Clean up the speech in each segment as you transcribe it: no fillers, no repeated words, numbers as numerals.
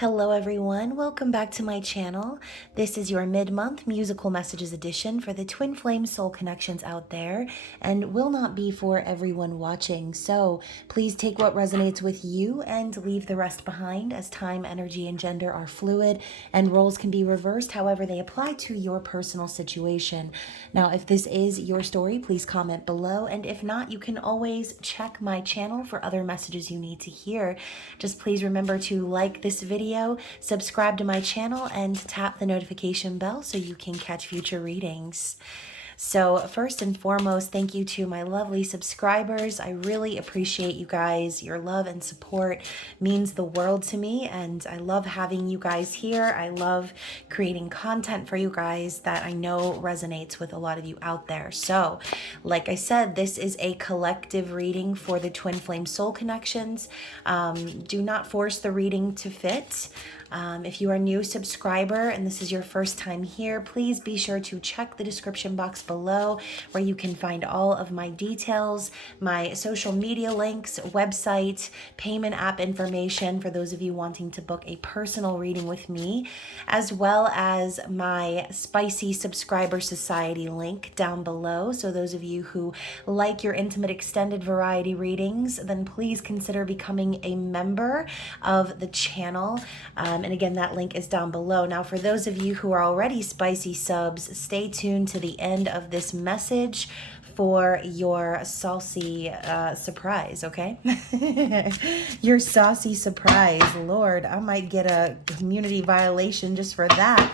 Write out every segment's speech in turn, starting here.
Hello everyone, welcome back to my channel. This is your mid-month musical messages edition for the twin flame soul connections out there and will not be for everyone watching. So please take what resonates with you and leave the rest behind, as time, energy, and gender are fluid and roles can be reversed however they apply to your personal situation. Now, if this is your story, please comment below, and if not, you can always check my channel for other messages you need to hear. Just please remember to like this video, subscribe to my channel, and tap the notification bell so you can catch future readings. So first and foremost, thank you to my lovely subscribers. I really appreciate you guys. Your love and support means the world to me, and I love having you guys here. I love creating content for you guys that I know resonates with a lot of you out there. So like I said, this is a collective reading for the twin flame soul connections. Do not force the reading to fit. If you are a new subscriber and this is your first time here, please be sure to check the description box below where you can find all of my details, my social media links, website, payment app information for those of you wanting to book a personal reading with me, as well as my Spicy Subscriber Society link down below. So those of you who like your intimate extended variety readings, then please consider becoming a member of the channel. And again, that link is down below. Now, for those of you who are already spicy subs, stay tuned to the end of this message for your saucy surprise, okay? Your saucy surprise. Lord, I might get a community violation just for that.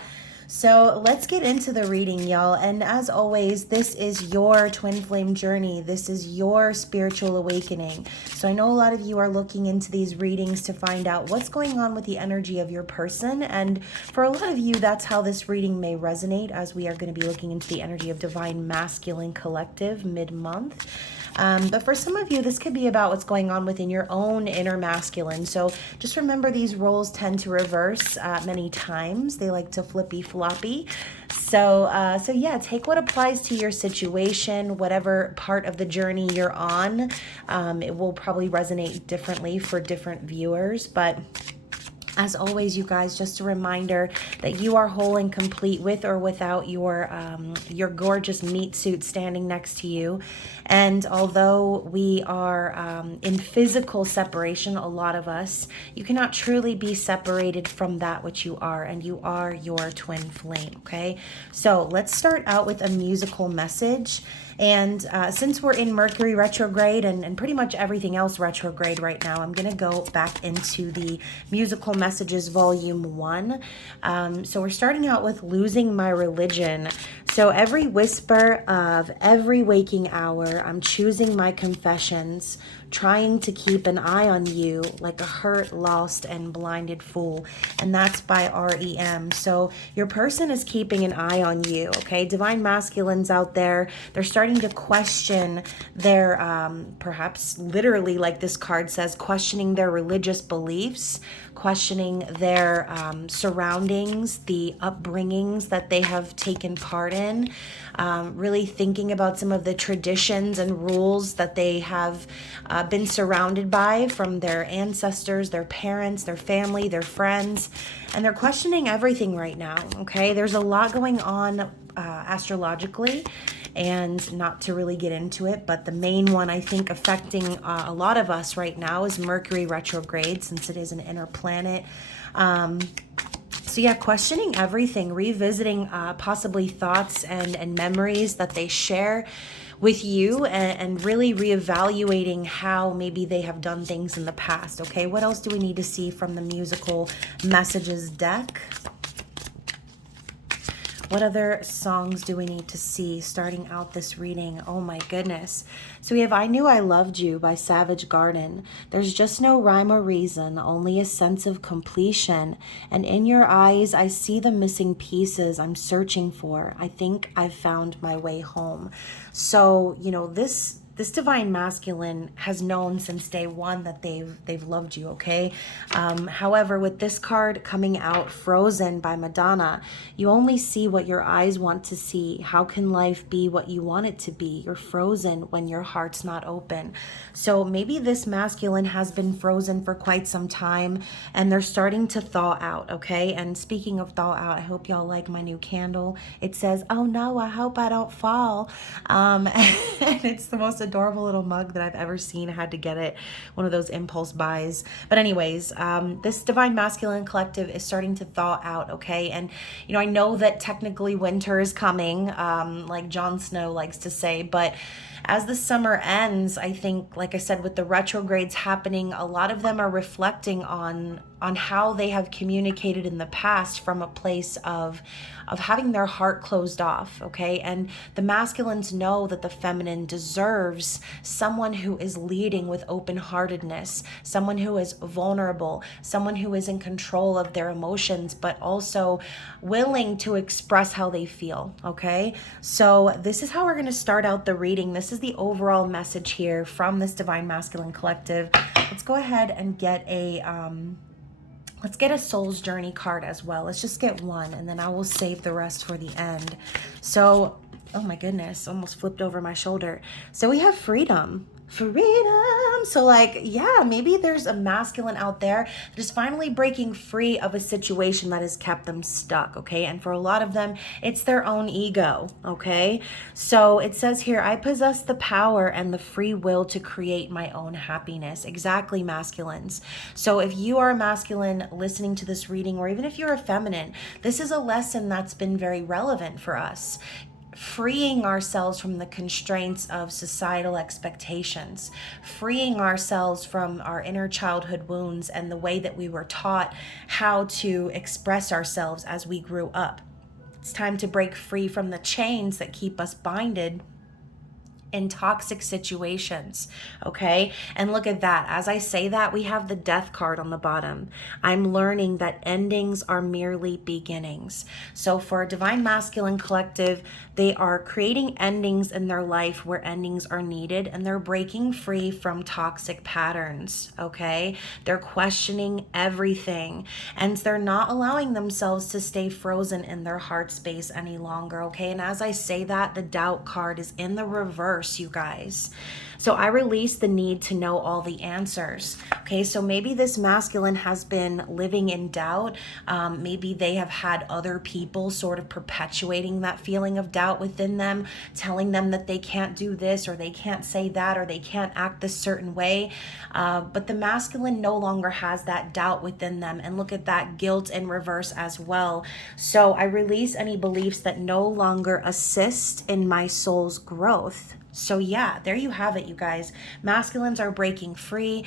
So let's get into the reading, y'all. And as always, this is your twin flame journey. This is your spiritual awakening. So I know a lot of you are looking into these readings to find out what's going on with the energy of your person. And for a lot of you, that's how this reading may resonate, as we are going to be looking into the energy of Divine Masculine Collective mid-month. But for some of you, this could be about what's going on within your own inner masculine. So just remember, these roles tend to reverse many times. They like to flippy floppy. So yeah, take what applies to your situation, whatever part of the journey you're on. It will probably resonate differently for different viewers, but as always, you guys, just a reminder that you are whole and complete with or without your gorgeous meat suit standing next to you. And although we are in physical separation, a lot of us, you cannot truly be separated from that which you are, and you are your twin flame, okay? So let's start out with a musical message. And since we're in Mercury retrograde and pretty much everything else retrograde right now, I'm going to go back into the musical messages volume 1. So we're starting out with Losing My Religion. So every whisper of every waking hour, I'm choosing my confessions, trying to keep an eye on you like a hurt, lost, and blinded fool. And that's by REM. So your person is keeping an eye on you, okay? Divine masculines out there, they're starting to question their, perhaps literally, like this card says, questioning their religious beliefs, questioning their surroundings, the upbringings that they have taken part in, really thinking about some of the traditions and rules that they have been surrounded by from their ancestors, their parents, their family, their friends, and they're questioning everything right now, okay? There's a lot going on astrologically, and not to really get into it, but the main one I think affecting a lot of us right now is Mercury retrograde, since it is an inner planet. So yeah, questioning everything, revisiting possibly thoughts and memories that they share with you, and really reevaluating how maybe they have done things in the past, okay? What else do we need to see from the musical messages deck? What other songs do we need to see starting out this reading? Oh my goodness. So we have I Knew I Loved You by Savage Garden. There's just no rhyme or reason, only a sense of completion. And in your eyes, I see the missing pieces I'm searching for. I think I've found my way home. So, you know, this this divine masculine has known since day one that they've loved you, okay? However, with this card coming out frozen by Madonna, you only see what your eyes want to see. How can life be what you want it to be? You're frozen when your heart's not open. So maybe this masculine has been frozen for quite some time, and they're starting to thaw out, okay? And speaking of thaw out, I hope y'all like my new candle. It says, "Oh no, I hope I don't fall." And it's the most adorable little mug that I've ever seen. I had to get it, one of those impulse buys. But anyways, this Divine Masculine Collective is starting to thaw out, okay? And, you know, I know that technically winter is coming, like Jon Snow likes to say, but as the summer ends, I think, like I said, with the retrogrades happening, a lot of them are reflecting on how they have communicated in the past from a place of having their heart closed off, okay? And the masculines know that the feminine deserves someone who is leading with open-heartedness, someone who is vulnerable, someone who is in control of their emotions, but also willing to express how they feel, okay? So this is how we're gonna start out the reading. This is the overall message here from this Divine Masculine Collective. Let's go ahead and get let's get a Soul's Journey card as well. Let's just get one, and then I will save the rest for the end. So, oh my goodness, almost flipped over my shoulder. So we have freedom. Freedom. So like, yeah, maybe there's a masculine out there that is finally breaking free of a situation that has kept them stuck, okay? And for a lot of them, it's their own ego, okay? So it says here, "I possess the power and the free will to create my own happiness." Exactly, masculines. So if you are a masculine listening to this reading, or even if you're a feminine, this is a lesson that's been very relevant for us. Freeing ourselves from the constraints of societal expectations, freeing ourselves from our inner childhood wounds and the way that we were taught how to express ourselves as we grew up. It's time to break free from the chains that keep us binded in toxic situations, okay? And look at that. As I say that, we have the Death card on the bottom. I'm learning that endings are merely beginnings. So for a Divine Masculine Collective, they are creating endings in their life where endings are needed, and they're breaking free from toxic patterns, okay? They're questioning everything, and they're not allowing themselves to stay frozen in their heart space any longer, okay? And as I say that, the Doubt card is in the reverse, you guys. So I release the need to know all the answers. Okay, so maybe this masculine has been living in doubt. Maybe they have had other people sort of perpetuating that feeling of doubt within them, telling them that they can't do this, or they can't say that, or they can't act this certain way. But the masculine no longer has that doubt within them. And look at that, guilt in reverse as well. So I release any beliefs that no longer assist in my soul's growth. So yeah, there you have it, you guys. Masculines are breaking free.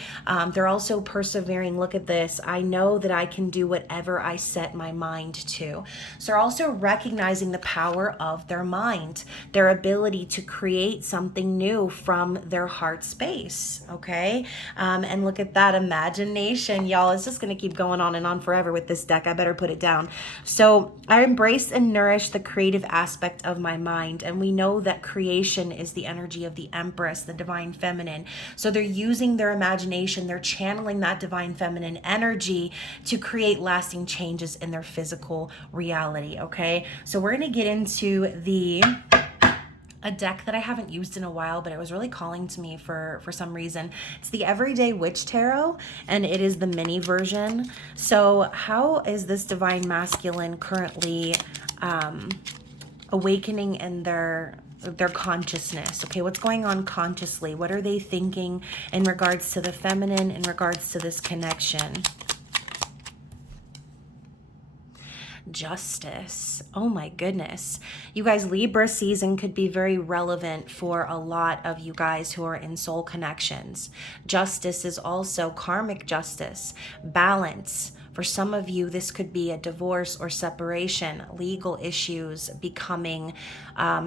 They're also persevering. Look at this. I know that I can do whatever I set my mind to. So they're also recognizing the power of their mind, their ability to create something new from their heart space, okay? And look at that imagination, y'all. It's just going to keep going on and on forever with this deck. I better put it down. So I embrace and nourish the creative aspect of my mind, and we know that creation is the energy of the Empress, the Divine Feminine. So they're using their imagination, they're channeling that Divine Feminine energy to create lasting changes in their physical reality, okay? So we're gonna get into a deck that I haven't used in a while, but it was really calling to me for some reason. It's the Everyday Witch Tarot, and it is the mini version. So how is this Divine Masculine currently awakening in their consciousness? Okay, what's going on consciously? What are they thinking in regards to the feminine, in regards to this connection? Justice. Oh my goodness. You guys, Libra season could be very relevant for a lot of you guys who are in soul connections. Justice is also karmic justice, balance. For some of you, this could be a divorce or separation, legal issues becoming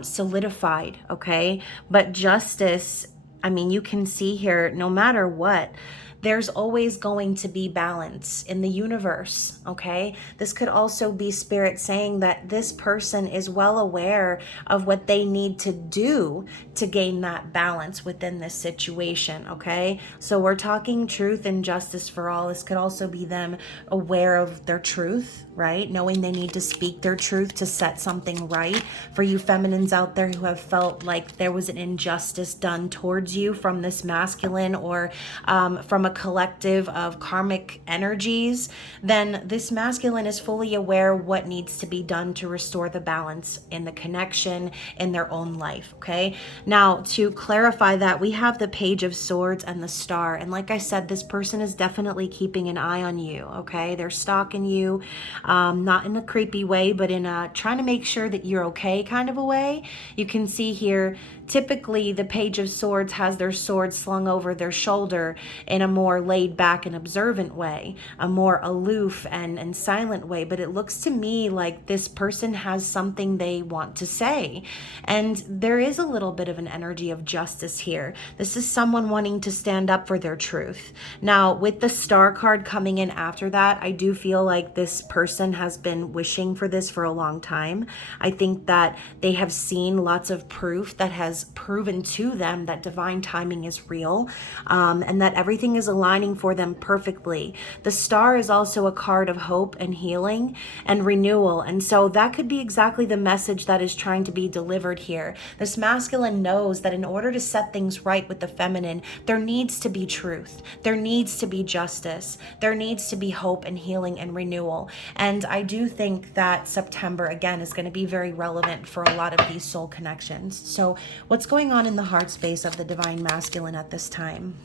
solidified, okay? But justice, I mean, you can see here, no matter what, there's always going to be balance in the universe, okay? This could also be spirit saying that this person is well aware of what they need to do to gain that balance within this situation, okay? So we're talking truth and justice for all. This could also be them aware of their truth, right? Knowing they need to speak their truth to set something right. For you feminines out there who have felt like there was an injustice done towards you from this masculine or from a collective of karmic energies, then this masculine is fully aware what needs to be done to restore the balance in the connection in their own life, okay? Now, to clarify that, we have the Page of Swords and the Star. And like I said, this person is definitely keeping an eye on you, okay? They're stalking you, not in a creepy way, but in a trying to make sure that you're okay kind of a way. You can see here, typically the Page of Swords has their sword slung over their shoulder in a more laid back and observant way, a more aloof and silent way. But it looks to me like this person has something they want to say. And there is a little bit of an energy of justice here. This is someone wanting to stand up for their truth. Now, with the Star card coming in after that, I do feel like this person has been wishing for this for a long time. I think that they have seen lots of proof that has proven to them that divine timing is real, and that everything is aligning for them perfectly. The Star is also a card of hope and healing and renewal, and so that could be exactly the message that is trying to be delivered here. This masculine knows that in order to set things right with the feminine, there needs to be truth, there needs to be justice, there needs to be hope and healing and renewal. And I do think that September, again, is going to be very relevant for a lot of these soul connections. So what's going on in the heart space of the divine masculine at this time?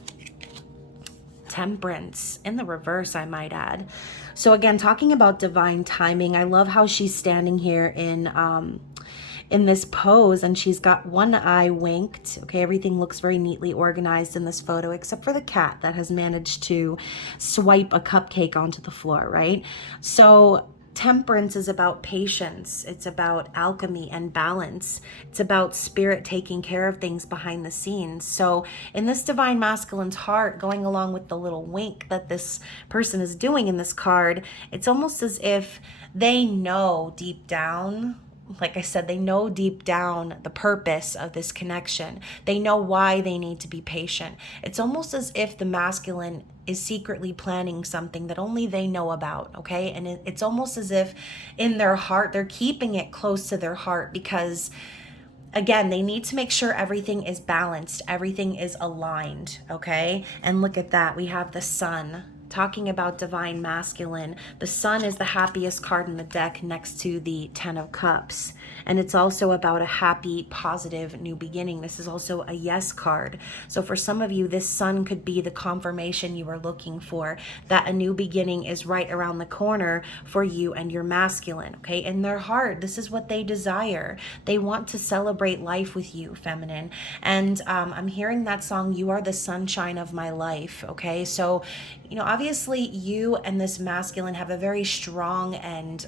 Temperance in the reverse, I might add. So again, talking about divine timing, I love how she's standing here in this pose, and she's got one eye winked. Okay, everything looks very neatly organized in this photo, except for the cat that has managed to swipe a cupcake onto the floor, right? So temperance is about patience. It's about alchemy and balance. It's about spirit taking care of things behind the scenes. So in this divine masculine's heart, going along with the little wink that this person is doing in this card, it's almost as if they know deep down, like I said, they know deep down the purpose of this connection. They know why they need to be patient. It's almost as if the masculine is secretly planning something that only they know about, okay? And it's almost as if in their heart, they're keeping it close to their heart because, again, they need to make sure everything is balanced, everything is aligned, okay? And look at that, we have the Sun. Talking about divine masculine, the Sun is the happiest card in the deck next to the Ten of Cups. And it's also about a happy, positive new beginning. This is also a yes card. So for some of you, this Sun could be the confirmation you are looking for, that a new beginning is right around the corner for you and your masculine, okay? In their heart, this is what they desire. They want to celebrate life with you, feminine. And I'm hearing that song, You Are the Sunshine of My Life, okay? So, you know, obviously you and this masculine have a very strong and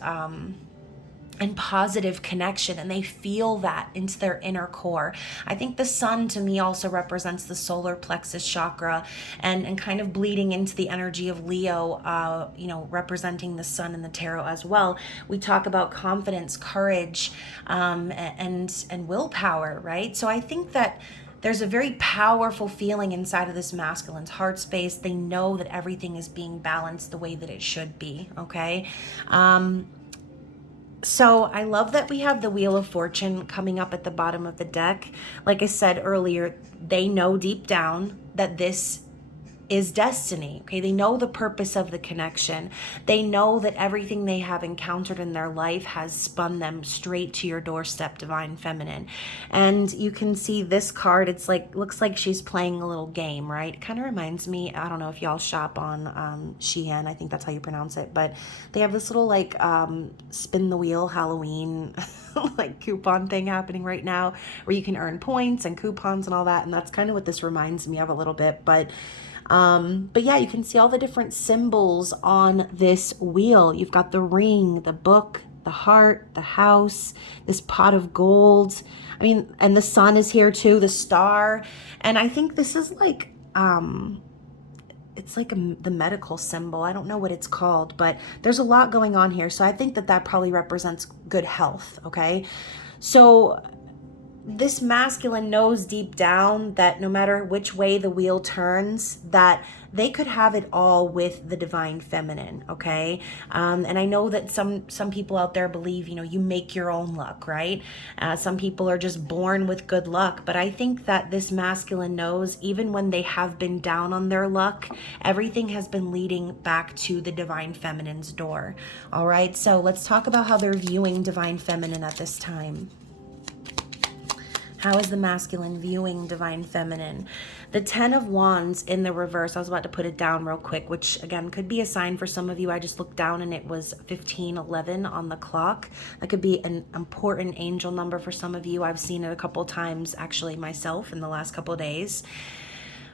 positive connection, and they feel that into their inner core. I think the Sun to me also represents the solar plexus chakra and kind of bleeding into the energy of Leo, you know, representing the Sun in the tarot as well. We talk about confidence, courage, and willpower, right? So I think that there's a very powerful feeling inside of this masculine's heart space. They know that everything is being balanced the way that it should be, okay? So I love that we have the Wheel of Fortune coming up at the bottom of the deck. Like I said earlier, they know deep down that this is destiny, okay? They know the purpose of the connection. They know that everything they have encountered in their life has spun them straight to your doorstep, divine feminine. And you can see this card, it's like, looks like she's playing a little game, right? It kind of reminds me, I don't know if y'all shop on Shein, I think that's how you pronounce it, but they have this little like spin the wheel Halloween like coupon thing happening right now where you can earn points and coupons and all that. And that's kind of what this reminds me of a little bit. But yeah, you can see all the different symbols on this wheel. You've got the ring, the book, the heart, the house, this pot of gold. I mean, and the Sun is here too, the Star. And I think this is like, it's like the medical symbol. I don't know what it's called, but there's a lot going on here. So I think that that probably represents good health, okay? So this masculine knows deep down that no matter which way the wheel turns, that they could have it all with the divine feminine, okay? And I know that some people out there believe, you know, you make your own luck, right? Some people are just born with good luck, but I think that this masculine knows even when they have been down on their luck, everything has been leading back to the divine feminine's door, all right? So let's talk about how they're viewing divine feminine at this time. How is the masculine viewing divine feminine? The 10 of Wands in the reverse. I was about to put it down real quick, which again could be a sign for some of you. I just looked down and it was 15:11 on the clock. That could be an important angel number for some of you. I've seen it a couple times actually myself in the last couple of days.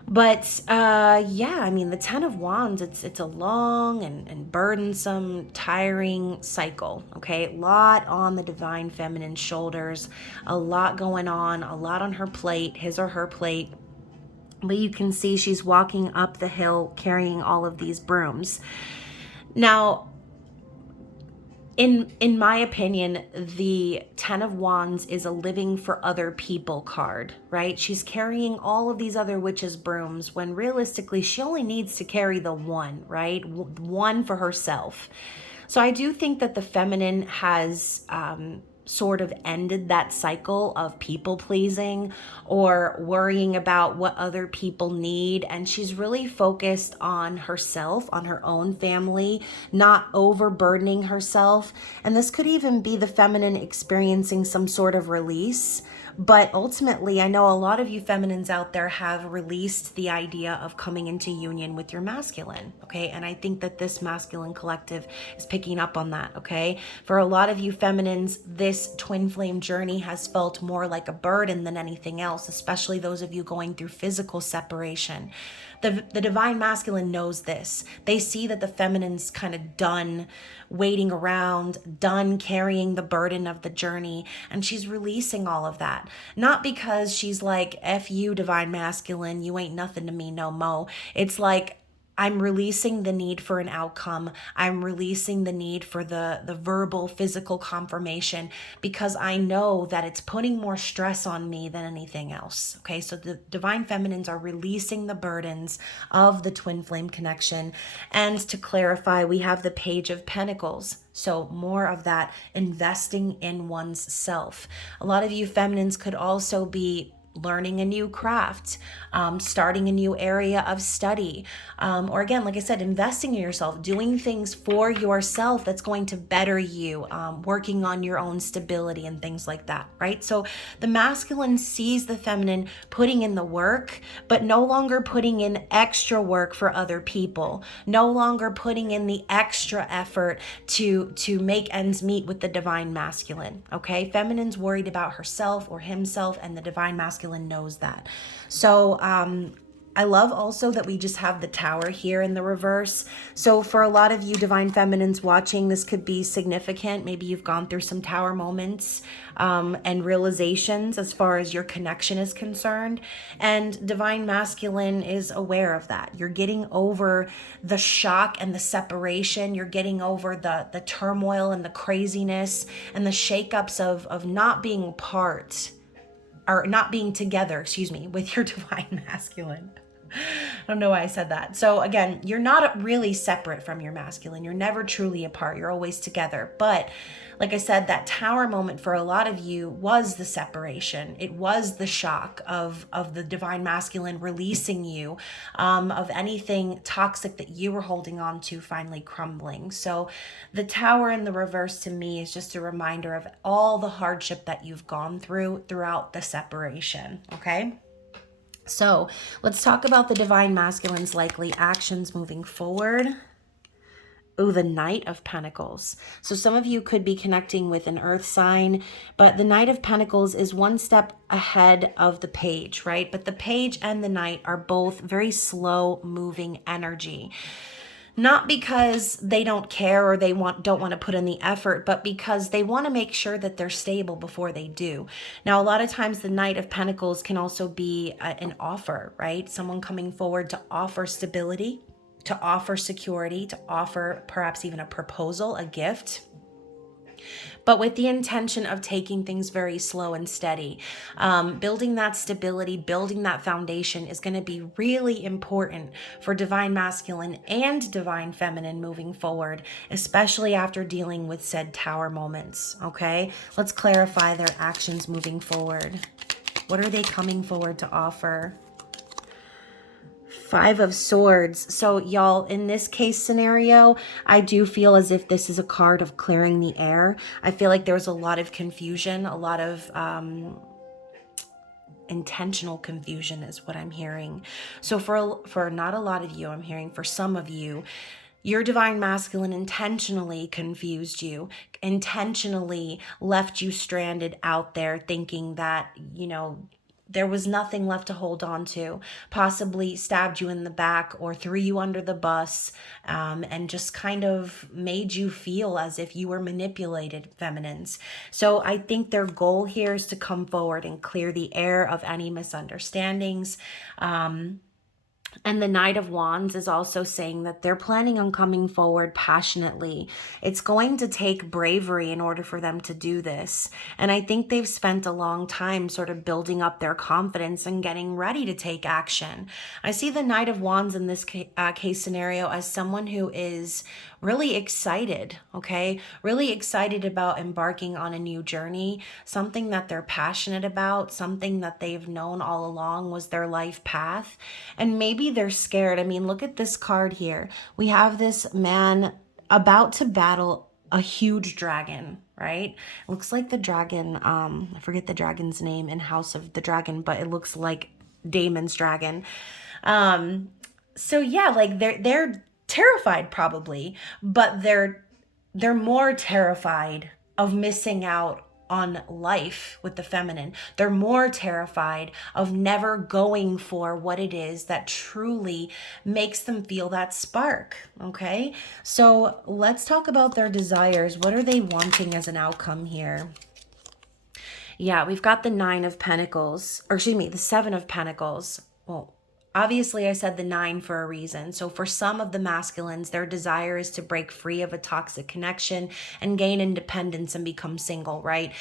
But yeah, I mean, the 10 of Wands, it's a long and burdensome, tiring cycle, okay? A lot on the divine feminine shoulders, a lot going on, a lot on her plate, his or her plate. But you can see she's walking up the hill carrying all of these brooms. Now, in my opinion, the 10 of Wands is a living for other people card, right? She's carrying all of these other witches' brooms when realistically she only needs to carry the one, right? One for herself. So I do think that the feminine has sort of ended that cycle of people pleasing or worrying about what other people need, and she's really focused on herself, on her own family, not overburdening herself. And this could even be the feminine experiencing some sort of release. But ultimately, I know a lot of you feminines out there have released the idea of coming into union with your masculine, okay? And I think that this masculine collective is picking up on that, okay? For a lot of you feminines, this twin flame journey has felt more like a burden than anything else, especially those of you going through physical separation. The divine masculine knows this. They see that the feminine's kind of done waiting around, done carrying the burden of the journey, and she's releasing all of that. Not because she's like, F you, divine masculine, you ain't nothing to me no mo. It's like, I'm releasing the need for an outcome. I'm releasing the need for the verbal, physical confirmation because I know that it's putting more stress on me than anything else. Okay, so the divine feminines are releasing the burdens of the twin flame connection. And to clarify, we have the Page of Pentacles. So more of that investing in one's self. A lot of you feminines could also be learning a new craft, starting a new area of study, or again, like I said, investing in yourself, doing things for yourself that's going to better you, working on your own stability and things like that, right? So the masculine sees the feminine putting in the work, but no longer putting in extra work for other people, no longer putting in the extra effort to make ends meet with the divine masculine, okay? Feminine's worried about herself or himself, and the divine masculine knows that. So I love also that we just have the Tower here in the reverse. So for a lot of you divine feminines watching, this could be significant. Maybe you've gone through some Tower moments and realizations as far as your connection is concerned. And divine masculine is aware of that. You're getting over the shock and the separation. You're getting over the turmoil and the craziness and the shakeups of not being part or not being together, with your divine masculine. I don't know why I said that. So again, you're not really separate from your masculine. You're never truly apart. You're always together. But like I said, that Tower moment for a lot of you was the separation. It was the shock of the divine masculine releasing you, of anything toxic that you were holding on to finally crumbling. So the Tower in the reverse to me is just a reminder of all the hardship that you've gone through throughout the separation, okay? So let's talk about the divine masculine's likely actions moving forward. Ooh, the Knight of Pentacles. So some of you could be connecting with an earth sign, but the Knight of Pentacles is one step ahead of the Page, right? But the Page and the Knight are both very slow moving energy. Not because they don't care or they don't want to put in the effort, but because they want to make sure that they're stable before they do. Now, a lot of times the Knight of Pentacles can also be an offer, right? Someone coming forward to offer stability. to offer security, to offer perhaps even a proposal, a gift, but with the intention of taking things very slow and steady. Building that stability, building that foundation is going to be really important for Divine Masculine and Divine Feminine moving forward, especially after dealing with said tower moments, okay? Let's clarify their actions moving forward. What are they coming forward to offer? Five of Swords. So y'all, in this case scenario, I do feel as if this is a card of clearing the air. I feel like there's a lot of confusion, a lot of intentional confusion is what I'm hearing. So for not a lot of you, I'm hearing for some of you, your Divine Masculine intentionally confused you, intentionally left you stranded out there thinking that, you know, there was nothing left to hold on to, possibly stabbed you in the back or threw you under the bus, and just kind of made you feel as if you were manipulated, feminines. So I think their goal here is to come forward and clear the air of any misunderstandings. And the Knight of Wands is also saying that they're planning on coming forward passionately. It's going to take bravery in order for them to do this. And I think they've spent a long time sort of building up their confidence and getting ready to take action. I see the Knight of Wands in this case scenario as someone who is really excited, okay? Really excited about embarking on a new journey, something that they're passionate about, something that they've known all along was their life path. And maybe they're scared. I mean, look at this card here. We have this man about to battle a huge dragon, right? It looks like the dragon, I forget the dragon's name in House of the Dragon, but it looks like Damon's dragon. So yeah, like they're terrified probably, but they're more terrified of missing out on life with the feminine. They're more terrified of never going for what it is that truly makes them feel that spark, okay? So let's talk about their desires. What are they wanting as an outcome here? Yeah, we've got the Nine of Pentacles, or excuse me, the Seven of Pentacles. Well, obviously, I said the 9 for a reason. So for some of the masculines, their desire is to break free of a toxic connection and gain independence and become single, right?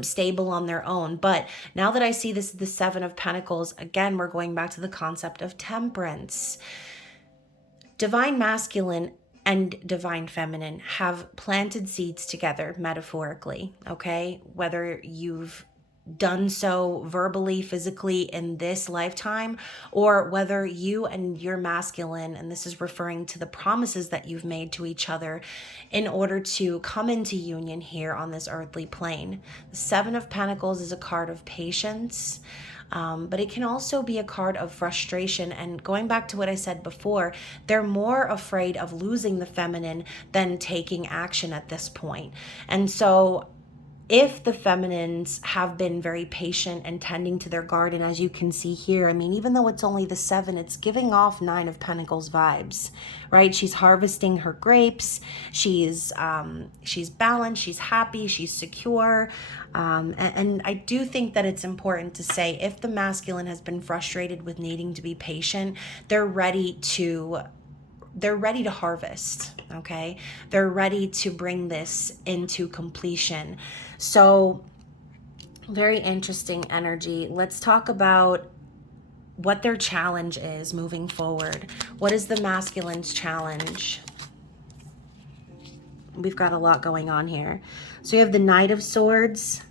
Stable on their own. But now that I see this, the 7 of Pentacles, again, we're going back to the concept of temperance. Divine Masculine and Divine Feminine have planted seeds together, metaphorically, okay? Whether you've done so verbally, physically in this lifetime, or whether you and your masculine, and this is referring to the promises that you've made to each other in order to come into union here on this earthly plane. The 7 of Pentacles is a card of patience, but it can also be a card of frustration. And going back to what I said before, they're more afraid of losing the feminine than taking action at this point. And so if the feminines have been very patient and tending to their garden, as you can see here, I mean, even though it's only the 7, it's giving off 9 of Pentacles vibes, right? She's harvesting her grapes. She's balanced. She's happy. She's secure. And I do think that it's important to say if the masculine has been frustrated with needing to be patient, they're ready to harvest, okay? They're ready to bring this into completion. So very interesting energy. Let's talk about what their challenge is moving forward. What is the masculine's challenge? We've got a lot going on here. So you have the Knight of Swords.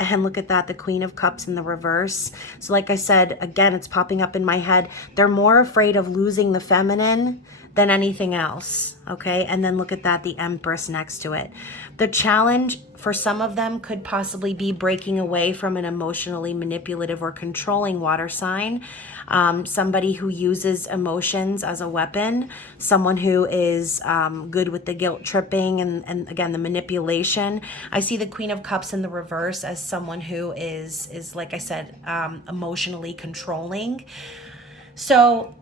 And look at that, the Queen of Cups in the reverse. So like I said, again, it's popping up in my head. They're more afraid of losing the feminine than anything else, okay? And then look at that, the Empress next to it. The challenge for some of them could possibly be breaking away from an emotionally manipulative or controlling water sign, somebody who uses emotions as a weapon, someone who is good with the guilt tripping and again, the manipulation. I see the Queen of Cups in the reverse as someone who is like I said, emotionally controlling. So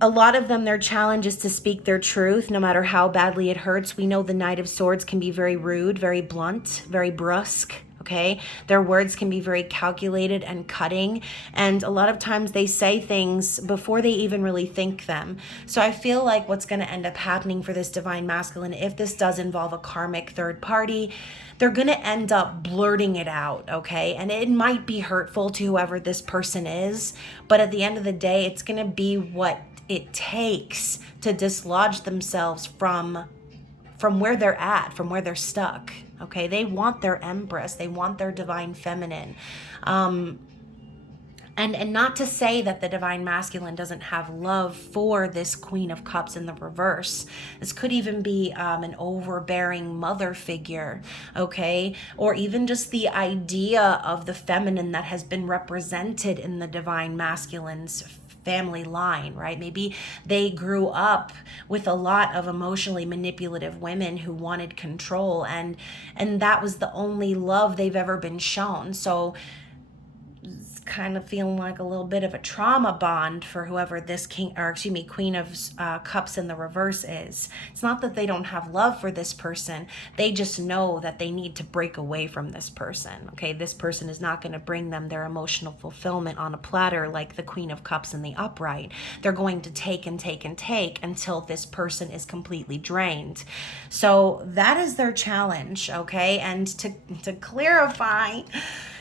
a lot of them, their challenge is to speak their truth, no matter how badly it hurts. We know the Knight of Swords can be very rude, very blunt, very brusque, Okay, their words can be very calculated and cutting, and a lot of times they say things before they even really think them. So I feel like what's going to end up happening for this divine masculine, if this does involve a karmic third party, they're going to end up blurting it out, okay? And it might be hurtful to whoever this person is, but at the end of the day, it's going to be what it takes to dislodge themselves from where they're at, from where they're stuck. Okay, they want their empress, they want their divine feminine. And not to say that the divine masculine doesn't have love for this Queen of Cups in the reverse. This could even be an overbearing mother figure, okay? Or even just the idea of the feminine that has been represented in the divine masculine's family line, right? Maybe they grew up with a lot of emotionally manipulative women who wanted control, and that was the only love they've ever been shown. So it's kind of feeling like a little bit of a trauma bond for whoever this Queen of Cups in the reverse is. It's not that they don't have love for this person. They just know that they need to break away from this person. Okay, this person is not going to bring them their emotional fulfillment on a platter like the Queen of Cups in the upright. They're going to take and take and take until this person is completely drained. So that is their challenge, okay? And to clarify,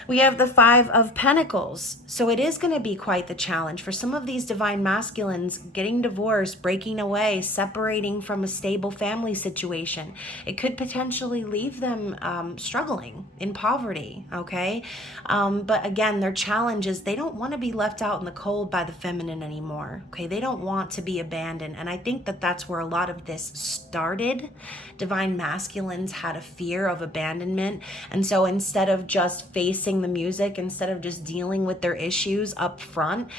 we have the Five of Pentacles. So it is going to be quite the challenge for some of these divine masculines. Getting divorced, breaking away, separating from a stable family situation. It could potentially leave them struggling in poverty, okay? But again, their challenge is they don't want to be left out in the cold by the feminine anymore, okay? They don't want to be abandoned. And I think that that's where a lot of this started. Divine masculines had a fear of abandonment. And so instead of just facing the music, instead of just dealing with their issues up front,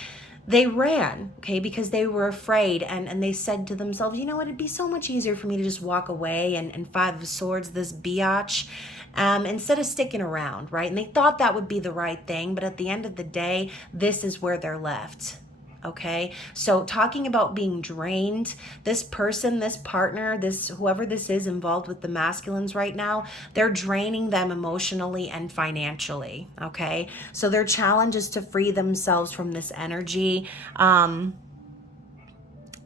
they ran, okay, because they were afraid, and they said to themselves, you know what, it'd be so much easier for me to just walk away and Five of Swords, this biatch, instead of sticking around, right? And they thought that would be the right thing, but at the end of the day, this is where they're left. Okay, so talking about being drained, this person, this partner, this whoever this is involved with the masculines right now, they're draining them emotionally and financially. Okay, so their challenge is to free themselves from this energy.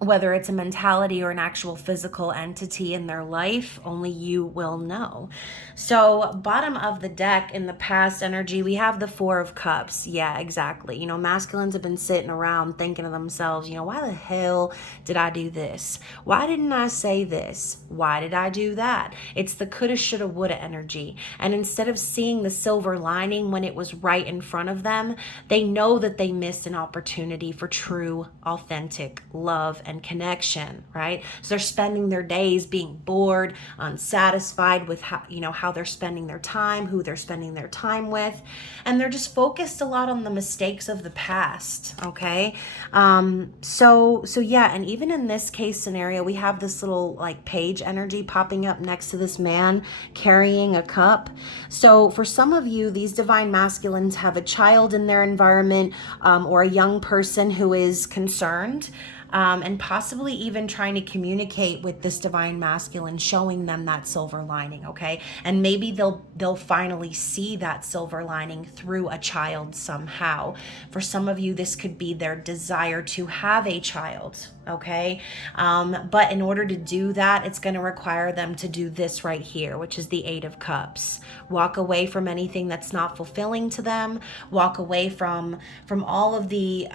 Whether it's a mentality or an actual physical entity in their life, only you will know. So bottom of the deck in the past energy, we have the Four of Cups. Yeah, exactly. You know, masculines have been sitting around thinking to themselves, you know, why the hell did I do this? Why didn't I say this? Why did I do that? It's the coulda, shoulda, woulda energy. And instead of seeing the silver lining when it was right in front of them, they know that they missed an opportunity for true, authentic love and connection, right? So they're spending their days being bored, unsatisfied with how they're spending their time, who they're spending their time with, and they're just focused a lot on the mistakes of the past, okay? So yeah, and even in this case scenario, we have this little like page energy popping up next to this man carrying a cup. So for some of you, these divine masculines have a child in their environment, or a young person who is concerned, and possibly even trying to communicate with this divine masculine, showing them that silver lining, okay? And maybe they'll finally see that silver lining through a child somehow. For some of you, this could be their desire to have a child, okay? But in order to do that, it's going to require them to do this right here, which is the Eight of Cups. Walk away from anything that's not fulfilling to them. Walk away from all of the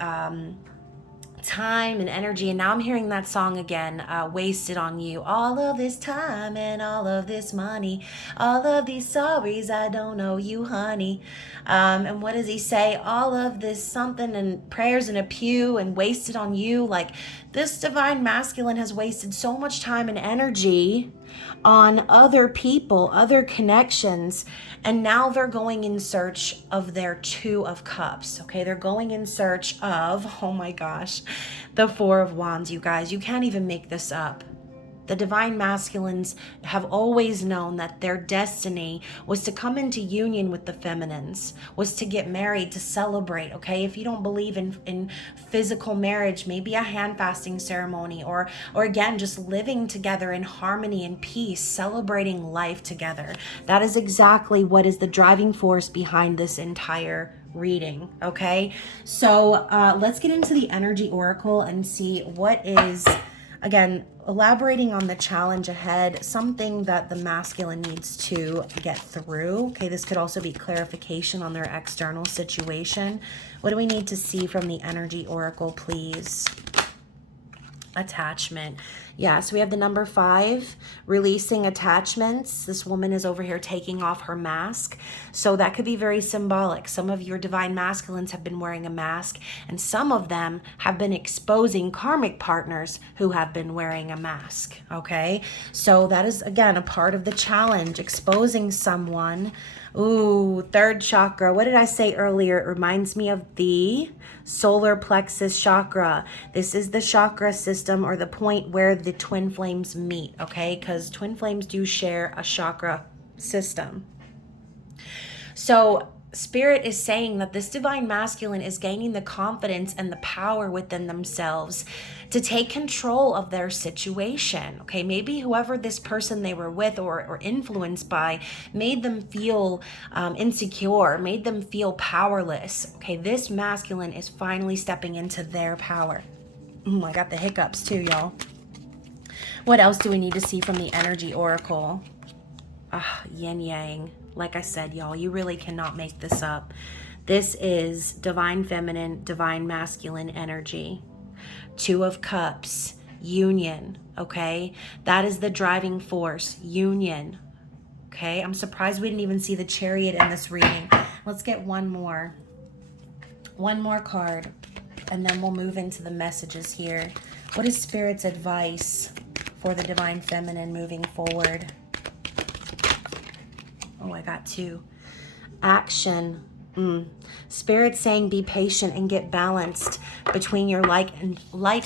time and energy. And now I'm hearing that song again, Wasted on You. All of this time and all of this money, all of these sorries, I don't owe you, honey. And what does he say? All of this something and prayers in a pew and wasted on you. Like, this divine masculine has wasted so much time and energy on other people, other connections, and now they're going in search of their Two of Cups, okay? They're going in search of, oh my gosh, the Four of Wands, you guys. You can't even make this up. The divine masculines have always known that their destiny was to come into union with the feminines, was to get married, to celebrate, okay? If you don't believe in physical marriage, maybe a hand fasting ceremony, or again, just living together in harmony and peace, celebrating life together. That is exactly what is the driving force behind this entire reading, okay? So let's get into the energy oracle and see what is, again, elaborating on the challenge ahead, something that the masculine needs to get through. Okay, this could also be clarification on their external situation. What do we need to see from the energy oracle, please? Attachment. Yeah, so we have the number 5, releasing attachments. This woman is over here taking off her mask. So that could be very symbolic. Some of your divine masculines have been wearing a mask, and some of them have been exposing karmic partners who have been wearing a mask, okay? So that is, again, a part of the challenge, exposing someone. Ooh, 3rd chakra. What did I say earlier? It reminds me of the solar plexus chakra. This is the chakra system, or the point where the twin flames meet, okay? Because twin flames do share a chakra system. So Spirit is saying that this divine masculine is gaining the confidence and the power within themselves to take control of their situation. Okay, maybe whoever this person they were with or influenced by made them feel insecure, made them feel powerless. Okay, this masculine is finally stepping into their power. I got the hiccups too, y'all. What else do we need to see from the energy oracle? Yin yang. Like I said, y'all, you really cannot make this up. This is divine feminine, divine masculine energy. 2 of Cups, union, okay? That is the driving force, union, okay? I'm surprised we didn't even see the Chariot in this reading. Let's get one more card, and then we'll move into the messages here. What is Spirit's advice for the divine feminine moving forward? Oh, I got 2. Action. Spirit saying be patient and get balanced between your light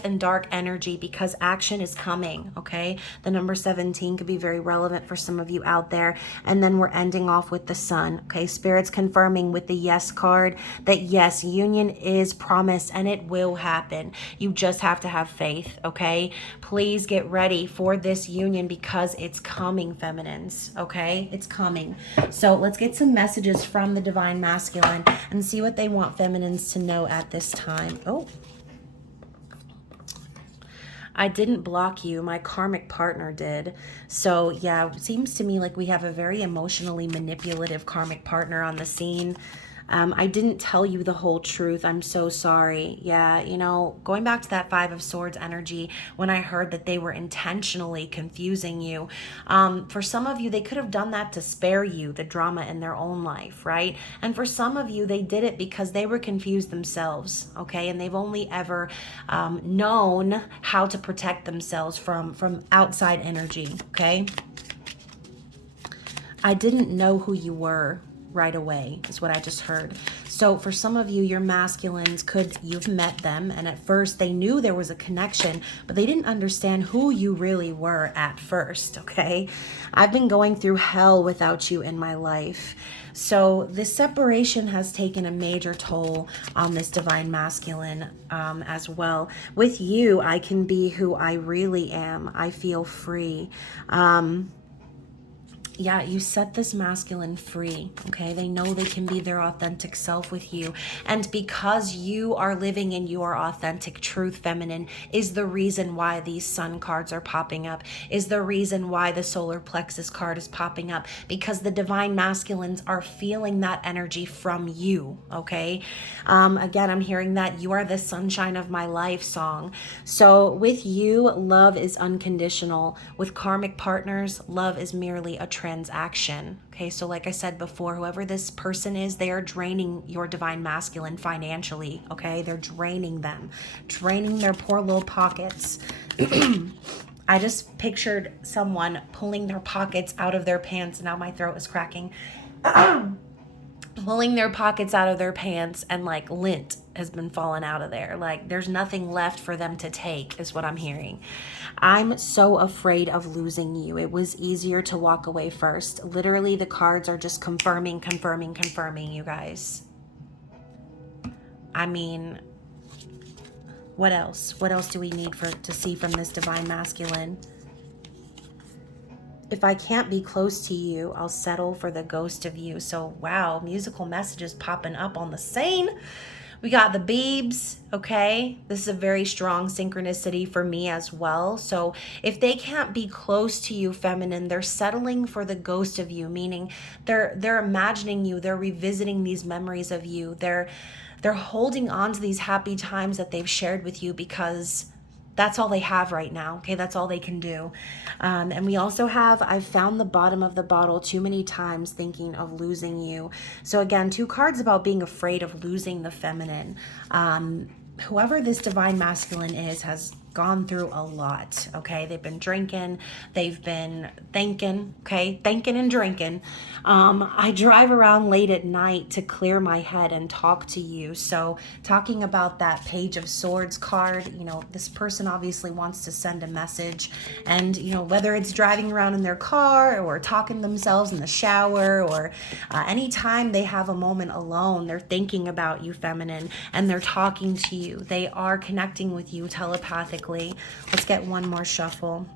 and dark energy, because action is coming, okay? The number 17 could be very relevant for some of you out there. And then we're ending off with the Sun, okay? Spirit's confirming with the Yes card that yes, union is promised and it will happen. You just have to have faith, okay? Please get ready for this union because it's coming, feminines, okay? It's coming. So let's get some messages from the divine masculine and see what they want feminines to know at this time. Oh, I didn't block you. My karmic partner did. So yeah, it seems to me like we have a very emotionally manipulative karmic partner on the scene. I didn't tell you the whole truth. I'm so sorry. Yeah, you know, going back to that 5 of Swords energy, when I heard that they were intentionally confusing you, for some of you, they could have done that to spare you the drama in their own life, right? And for some of you, they did it because they were confused themselves, okay? And they've only ever known how to protect themselves from outside energy, okay? I didn't know who you were right away, is what I just heard. So for some of you, your masculines you've met them, and at first they knew there was a connection, but they didn't understand who you really were at first, okay? I've been going through hell without you in my life. So this separation has taken a major toll on this divine masculine as well. With you, I can be who I really am. I feel free. Yeah, you set this masculine free, okay? They know they can be their authentic self with you. And because you are living in your authentic truth, feminine, is the reason why these Sun cards are popping up, is the reason why the solar plexus card is popping up, because the divine masculines are feeling that energy from you, okay? Again, I'm hearing that you are the sunshine of my life song. So with you, love is unconditional. With karmic partners, love is merely a transaction. Okay, so like I said before, whoever this person is, they are draining your divine masculine financially. Okay, they're draining them, draining their poor little pockets. I just pictured someone pulling their pockets out of their pants, and now my throat is cracking. pulling their pockets out of their pants, and like lint has been falling out of there. Like there's nothing left for them to take, is what I'm hearing. I'm so afraid of losing you. It was easier to walk away first. Literally, the cards are just confirming, you guys. I mean, what else? What else do we need to see from this divine masculine? If I can't be close to you, I'll settle for the ghost of you. So, wow, musical messages popping up on the scene. We got the Beebs, okay? This is a very strong synchronicity for me as well. So if they can't be close to you, feminine, they're settling for the ghost of you, meaning they're imagining you, they're revisiting these memories of you. They're holding on to these happy times that they've shared with you because that's all they have right now, okay? That's all they can do. And we also have, I've found the bottom of the bottle too many times thinking of losing you. So again, 2 cards about being afraid of losing the feminine. Whoever this divine masculine is has gone through a lot, okay? They've been drinking, they've been thinking, okay? Thinking and drinking. I drive around late at night to clear my head and talk to you. So talking about that Page of Swords card, you know, this person obviously wants to send a message, and, you know, whether it's driving around in their car or talking to themselves in the shower or anytime they have a moment alone, they're thinking about you, feminine, and they're talking to you. They are connecting with you telepathically. Let's get one more shuffle.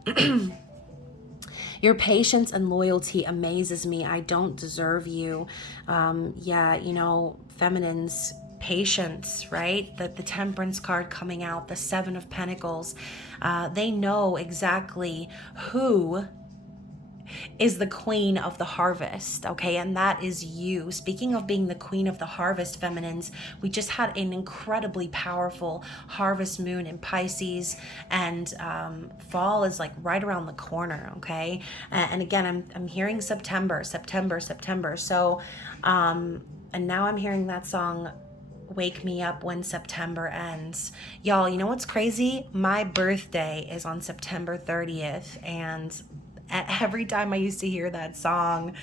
Your patience and loyalty amazes me. I don't deserve you. Yeah, you know, feminines, patience, right? The Temperance card coming out, the 7 of Pentacles. They know exactly who is the queen of the harvest, okay? And that is you. Speaking of being the queen of the harvest, feminines, we just had an incredibly powerful harvest moon in Pisces, and fall is like right around the corner, okay? And again, I'm hearing September. So, and now I'm hearing that song, Wake Me Up When September Ends. Y'all, you know what's crazy? My birthday is on September 30th, and every time I used to hear that song,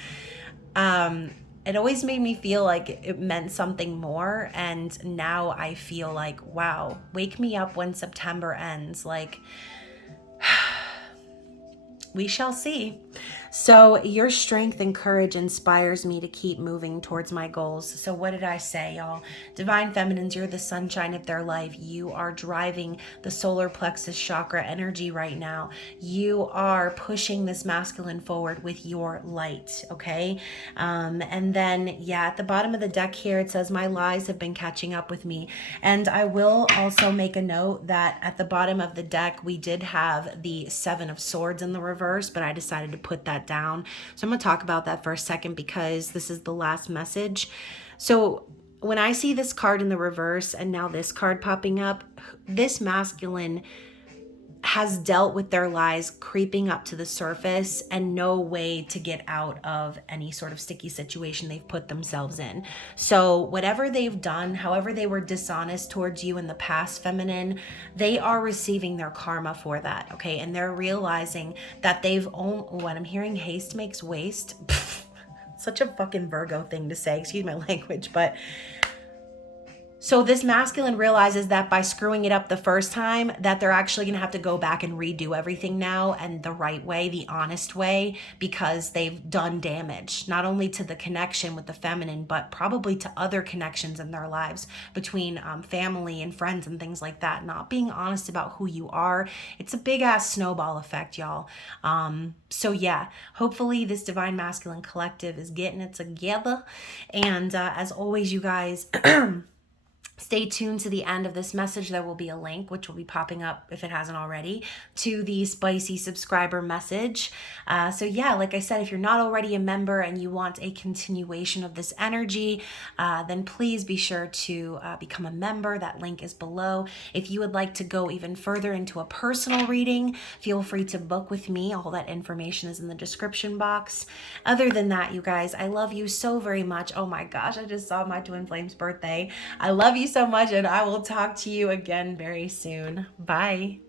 it always made me feel like it meant something more. And now I feel like, wow, wake me up when September ends. Like, we shall see. So your strength and courage inspires me to keep moving towards my goals. So what did I say, y'all? Divine feminines, you're the sunshine of their life. You are driving the solar plexus chakra energy right now. You are pushing this masculine forward with your light, okay? And then, yeah, at the bottom of the deck here, it says, my lies have been catching up with me. And I will also make a note that at the bottom of the deck, we did have the 7 of Swords in the reverse, but I decided to put that down. So I'm going to talk about that for a second because this is the last message. So when I see this card in the reverse and now this card popping up, this masculine has dealt with their lies creeping up to the surface and no way to get out of any sort of sticky situation they've put themselves in. So whatever they've done, however they were dishonest towards you in the past, feminine, they are receiving their karma for that, okay? And they're realizing that what I'm hearing, haste makes waste. Such a fucking Virgo thing to say, excuse my language, but so this masculine realizes that by screwing it up the first time, that they're actually going to have to go back and redo everything now, and the right way, the honest way, because they've done damage, not only to the connection with the feminine, but probably to other connections in their lives between family and friends and things like that. Not being honest about who you are. It's a big ass snowball effect, y'all. So yeah, hopefully this Divine Masculine Collective is getting it together. And as always, you guys, stay tuned to the end of this message. There will be a link, which will be popping up if it hasn't already, to the spicy subscriber message. So yeah, like I said, if you're not already a member and you want a continuation of this energy, then please be sure to become a member. That link is below. If you would like to go even further into a personal reading, feel free to book with me. All that information is in the description box. Other than that, you guys, I love you so very much. Oh my gosh, I just saw my twin flame's birthday. I love you so much, and I will talk to you again very soon. Bye.